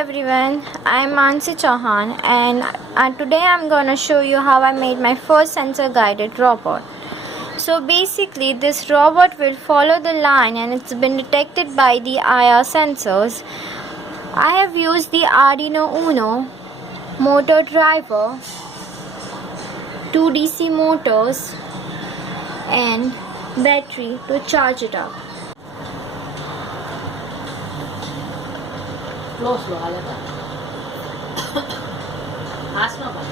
everyone, I'm Mansi Chauhan and today I'm gonna show you how I made my first sensor guided robot. So basically this robot will follow the line and it's been detected by the IR sensors. I have used the Arduino Uno motor driver, 2 DC motors and battery to charge it up. Slow, slow, आ जाता है. आसमा बन.